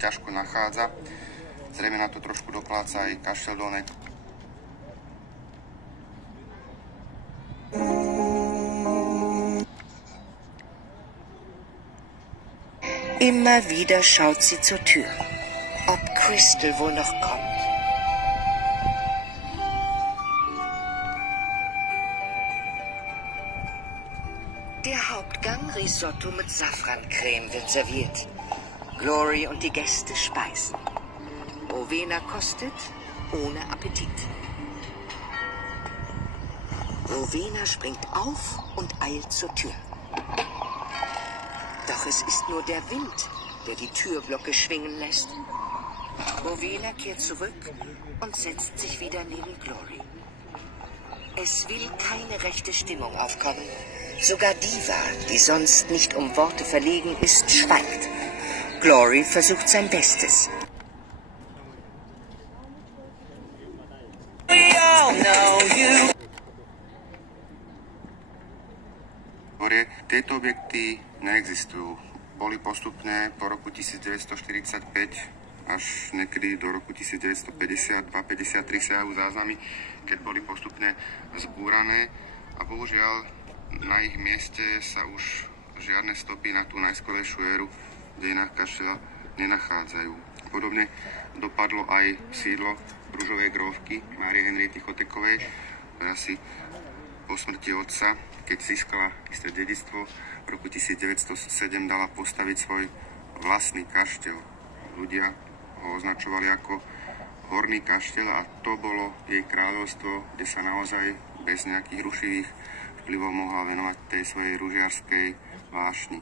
ťažko nachádza. Zrejme na to trošku dopláca aj kašteľ Dolné. Immer wieder schaut sie zur Tür, ob Crystal wohl noch kommt. Der Hauptgang Risotto mit Safrancreme wird serviert. Glory und die Gäste speisen. Rowena kostet ohne Appetit. Rowena springt auf und eilt zur Tür. Doch es ist nur der Wind, der die Türglocke schwingen lässt. Rowena kehrt zurück und setzt sich wieder neben Glory. Es will keine rechte Stimmung aufkommen. Sogar Diva, die sonst nicht um Worte verlegen ist, schweigt. Glory versucht sein Bestes. Tieto objekty neexistujú. Boli postupné po roku 1945 až niekedy do roku 1952-53 siahajú záznamy, keď boli postupne zbúrané a bohužiaľ na ich mieste sa už žiadne stopy na tú najskorejšiu éru v dejinách kaštieľa nenachádzajú. Podobne dopadlo aj sídlo ružovej grófky Márie Henriety Chotekovej, ktorá si po smrti otca, keď získala isté dedičstvo, v roku 1907 dala postaviť svoj vlastný kašteľ. Ľudia ho označovali ako Horný kašteľ a to bolo jej kráľovstvo, kde sa naozaj bez nejakých rušivých vplyvov mohla venovať tej svojej ružiarskej vášni.